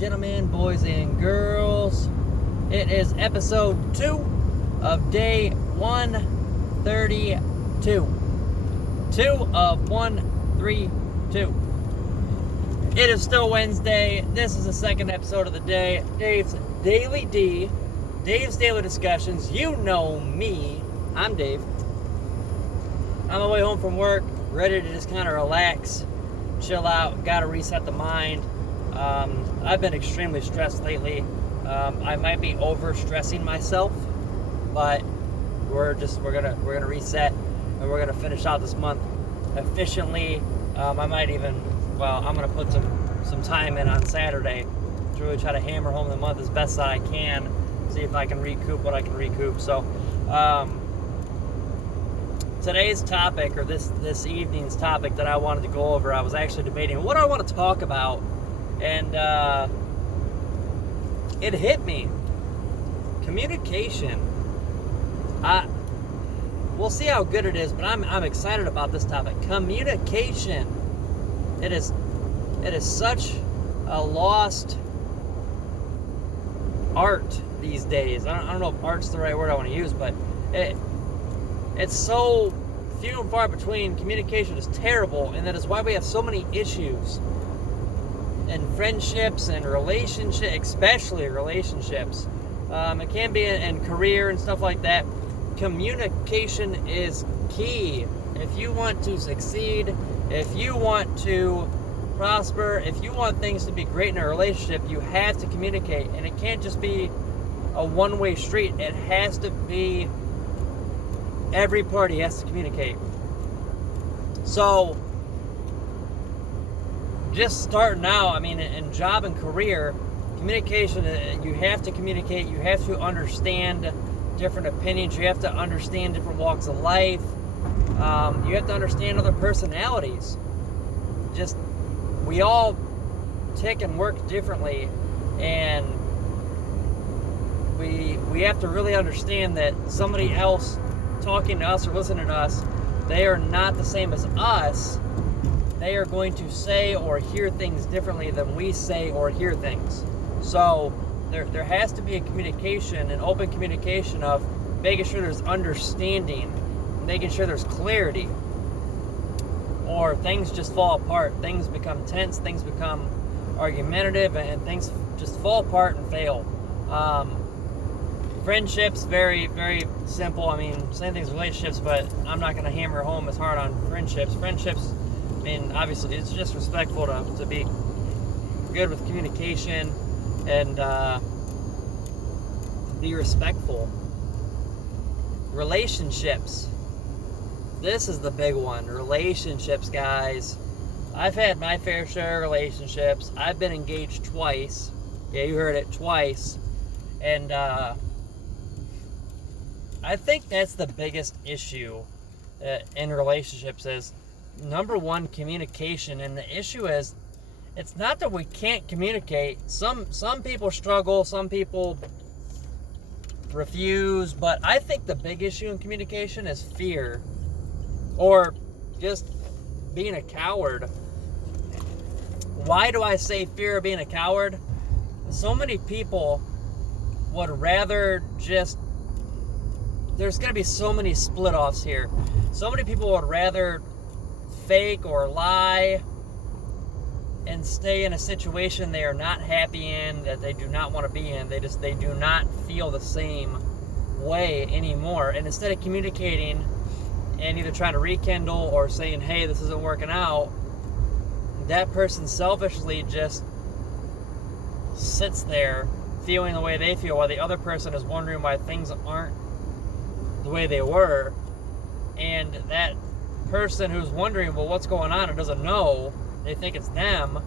gentlemen, boys and girls. It is episode 2 of day 132. 2 of 132. It is still Wednesday. This is the second episode of the day. Dave's Daily D. Dave's Daily Discussions. You know me. I'm Dave. I'm on my way home from work, ready to just kind of relax, chill out, gotta reset the mind. I've been extremely stressed lately. I might be over stressing myself, but we're gonna reset and we're gonna finish out this month efficiently. I'm gonna put some time in on Saturday to really try to hammer home the month as best that I can, see if I can recoup what I can recoup. So today's topic, or this evening's topic that I wanted to go over, I was actually debating what I want to talk about, and it hit me. Communication. We'll see how good it is, but I'm excited about this topic. Communication. It is such a lost art these days. I don't know if art's the right word I want to use, but it's so few and far between. Communication is terrible, and that is why we have so many issues in friendships and relationships, especially relationships. It can be in career and stuff like that. Communication is key. If you want to succeed, if you want to prosper, if you want things to be great in a relationship, you have to communicate. And it can't just be a one-way street. It has to be every party has to communicate. So, just starting out, in job and career, communication, you have to communicate, you have to understand different opinions, you have to understand different walks of life, you have to understand other personalities. We all tick and work differently, and we have to really understand that somebody else talking to us or listening to us, they are not the same as us. They are going to say or hear things differently than we say or hear things. So there has to be a communication, an open communication of making sure there's understanding, making sure there's clarity, or things just fall apart. Things become tense, things become argumentative, and things just fall apart and fail. Friendships, very, very simple. Same thing as relationships, but I'm not going to hammer home as hard on friendships. Friendships, obviously, it's just respectful to be good with communication and be respectful. Relationships. This is the big one. Relationships, guys. I've had my fair share of relationships. I've been engaged twice. Yeah, you heard it, twice. And I think that's the biggest issue in relationships is, number one, communication. And the issue is, it's not that we can't communicate. Some people struggle, some people refuse, but I think the big issue in communication is fear, or just being a coward. Why do I say fear of being a coward? So many people would rather just... There's going to be so many split-offs here. So many people would rather fake or lie and stay in a situation they are not happy in, that they do not want to be in. They do not feel the same way anymore. And instead of communicating and either trying to rekindle or saying, hey, this isn't working out, that person selfishly just sits there feeling the way they feel, while the other person is wondering why things aren't the way they were. And that person who's wondering, well, what's going on, and doesn't know, they think it's them,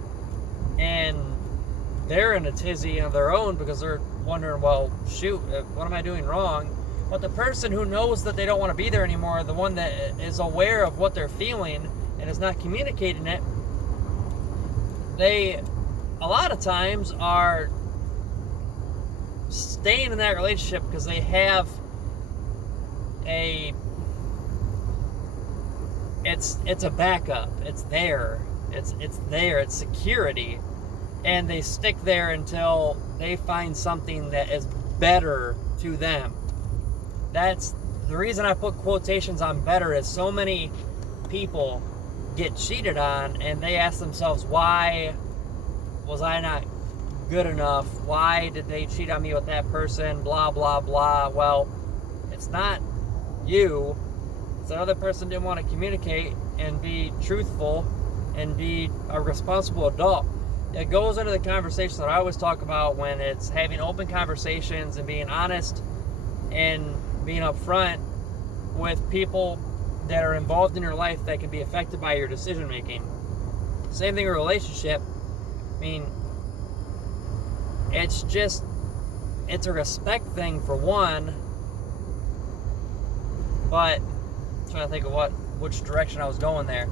and they're in a tizzy of their own because they're wondering, well, shoot, what am I doing wrong? But the person who knows that they don't want to be there anymore, the one that is aware of what they're feeling and is not communicating it, they a lot of times are staying in that relationship because they have it's a backup. It's there. It's security. and they stick there until they find something that is better to them. That's the reason I put quotations on better, is so many people get cheated on and they ask themselves, why was I not good enough? Why did they cheat on me with that person? Blah, blah, blah. Well, it's not you. It's another person didn't want to communicate and be truthful and be a responsible adult. It goes into the conversation that I always talk about when it's having open conversations and being honest and being upfront with people that are involved in your life that can be affected by your decision making. Same thing in a relationship. I mean, it's a respect thing for one, but I'm trying to think of which direction I was going there.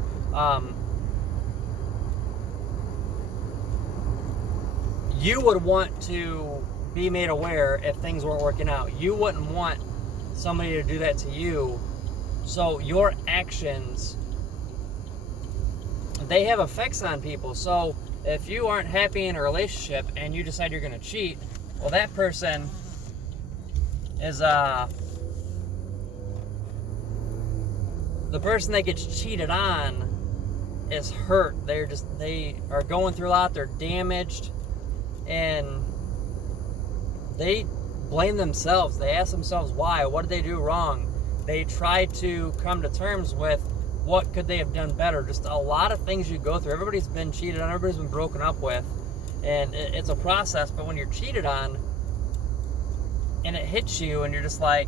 You would want to be made aware if things weren't working out. You wouldn't want somebody to do that to you. So your actions, they have effects on people. So if you aren't happy in a relationship and you decide you're going to cheat, well, that person is the person that gets cheated on is hurt. They are going through a lot. They're damaged, and they blame themselves. They ask themselves why. What did they do wrong? They try to come to terms with what could they have done better. Just a lot of things you go through. Everybody's been cheated on. Everybody's been broken up with, and it's a process. But when you're cheated on and it hits you, and you're just like,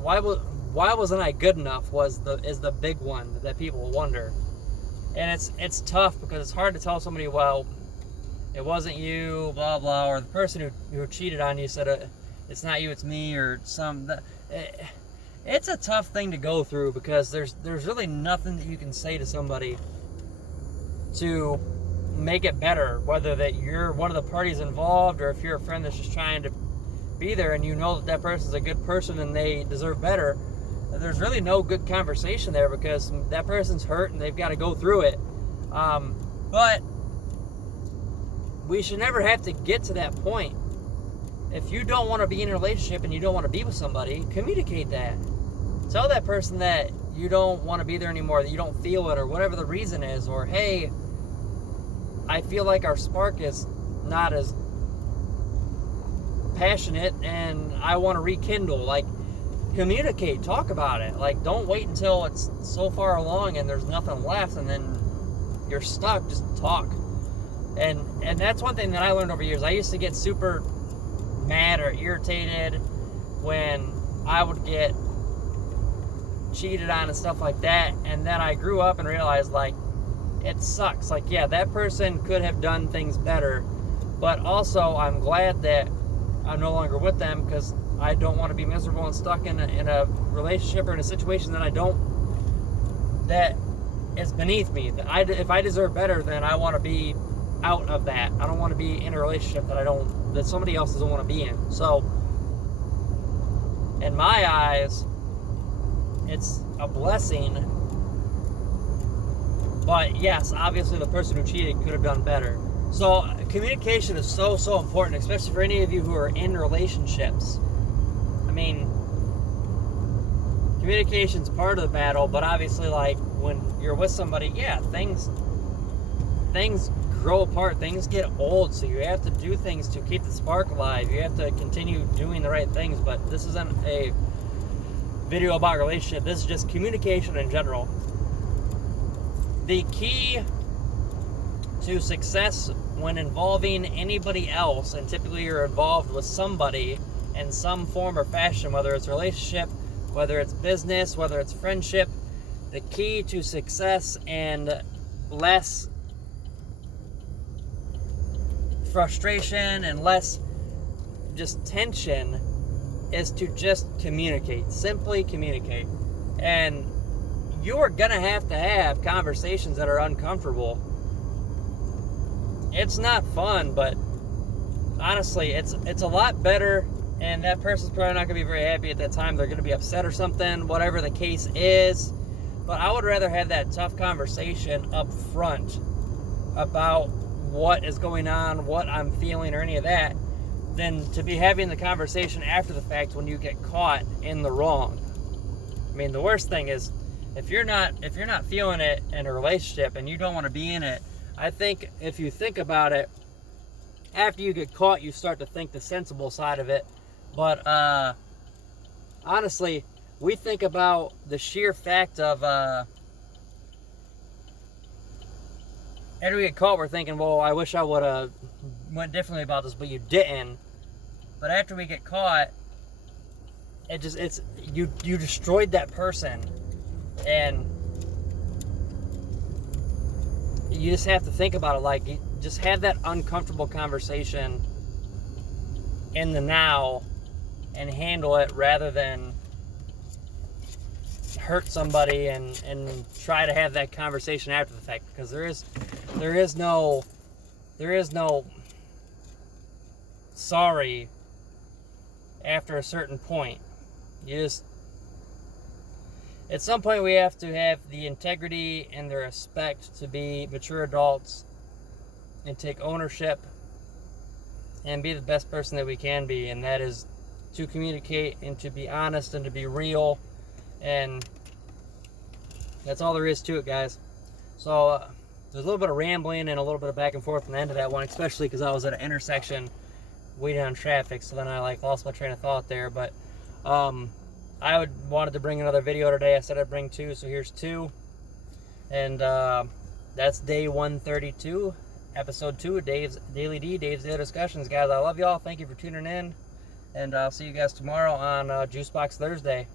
why wasn't I good enough? Is the big one that people wonder, and it's tough because it's hard to tell somebody, well, it wasn't you, blah blah, or the person who cheated on you said it's not you, it's me, or it's a tough thing to go through because there's really nothing that you can say to somebody to make it better, whether that you're one of the parties involved or if you're a friend that's just trying to be there and you know that person's a good person and they deserve better. There's really no good conversation there because that person's hurt and they've got to go through it. But we should never have to get to that point. If you don't want to be in a relationship and you don't want to be with somebody, communicate that. Tell that person that you don't want to be there anymore, that you don't feel it, or whatever the reason is, or hey, I feel like our spark is not as passionate and I want to rekindle. Like, communicate, talk about it. Like, don't wait until it's so far along and there's nothing left and then you're stuck. Just talk. And that's one thing that I learned over years. I used to get super mad or irritated when I would get cheated on and stuff like that, and then I grew up and realized, like, it sucks. Like, yeah, that person could have done things better, but also I'm glad that I'm no longer with them because I don't want to be miserable and stuck in a relationship or in a situation that is beneath me. If I deserve better, then I want to be out of that. I don't want to be in a relationship that somebody else doesn't want to be in. So, in my eyes, it's a blessing. But yes, obviously the person who cheated could have done better. So communication is so important, especially for any of you who are in relationships. I mean, communication's part of the battle, but obviously, like, when you're with somebody, yeah, things grow apart, things get old, so you have to do things to keep the spark alive. You have to continue doing the right things, but this isn't a video about relationship. This is just communication in general. The key to success when involving anybody else, and typically you're involved with somebody in some form or fashion, whether it's a relationship, whether it's business, whether it's friendship, the key to success and less frustration and less just tension is to just communicate. Simply communicate. And you are going to have conversations that are uncomfortable. It's not fun, but honestly, it's a lot better, and that person's probably not going to be very happy at that time. They're going to be upset or something, whatever the case is. But I would rather have that tough conversation up front about what is going on, what I'm feeling, or any of that, than to be having the conversation after the fact when you get caught in the wrong. I mean, the worst thing is if you're not feeling it in a relationship and you don't want to be in it, I think if you think about it, after you get caught, you start to think the sensible side of it. But honestly, we think about the sheer fact of after we get caught, we're thinking, well, I wish I would have went differently about this, but you didn't. But after we get caught, you destroyed that person, and you just have to think about it. Like, you just have that uncomfortable conversation in the now and handle it rather than hurt somebody and try to have that conversation after the fact, because there is no sorry after a certain point. At some point we have to have the integrity and the respect to be mature adults and take ownership and be the best person that we can be, and that is to communicate and to be honest and to be real, and that's all there is to it, guys. So there's a little bit of rambling and a little bit of back and forth on the end of that one, especially because I was at an intersection waiting on traffic, so then I lost my train of thought there. But I wanted to bring another video today. I said I'd bring 2, so here's 2, and that's day 132, episode 2 of Dave's Daily Discussions. Guys, I love y'all. Thank you for tuning in, and I'll see you guys tomorrow on Juicebox Thursday.